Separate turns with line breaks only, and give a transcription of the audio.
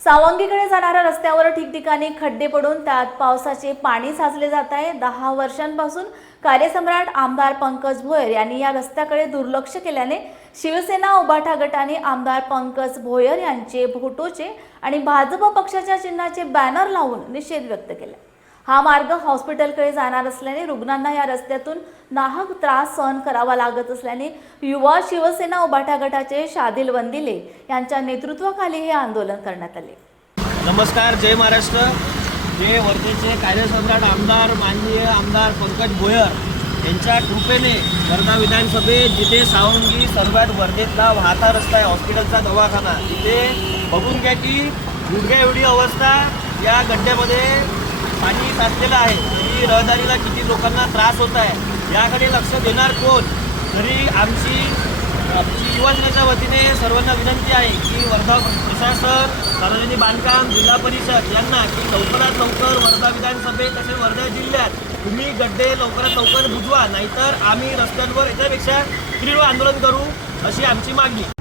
सावंगीकडे जाणाऱ्या रस्त्यावर ठिकठिकाणी खड्डे पडून त्यात पावसाचे पाणी साचले जात आहे. दहा वर्षांपासून कार्यसम्राट आमदार पंकज भोयर यांनी या रस्त्याकडे दुर्लक्ष केल्याने शिवसेना उभाठा गटाने आमदार पंकज भोयर यांचे भोटोचे आणि भाजप पक्षाच्या चिन्हाचे बॅनर लावून निषेध व्यक्त केला. हा मार्ग हॉस्पिटलकडे जाणार असल्याने रुग्णांना या रस्त्यातून नाहक त्रास सहन करावा लागत असल्याने युवा शिवसेना उभाटा गटाचे शादिल वंदिले यांच्या नेतृत्वाखाली हे आंदोलन करण्यात आले.
नमस्कार जय महाराष्ट्र. जे वर्धेचे कार्यसम्राट आमदार माननीय आमदार पंकज भोयर यांच्या कृपेने वर्धा विधानसभेत जिथे सावंगी सर्वात वर्धेतला वाहता रस्ता आहे हॉस्पिटलचा दवाखाना तिथे बघून घ्या की गुडघ्या एवढी अवस्था या गड्ड्यामध्ये पाणी साचलेलं आहे. तरी रहदारीला किती लोकांना त्रास होत आहे याकडे लक्ष देणार कोण? तरी आमची आमची युवजनेच्या वतीने सर्वांना विनंती आहे की वर्धा प्रशासन सार्वजनिक बांधकाम जिल्हा परिषद यांना की लवकरात लवकर वर्धा विधानसभेत तसेच वर्धा जिल्ह्यात तुम्ही गड्डे लवकरात लवकर बुजवा नाहीतर आम्ही रस्त्यांवर याच्यापेक्षा तीव्र आंदोलन करू अशी आमची मागणी.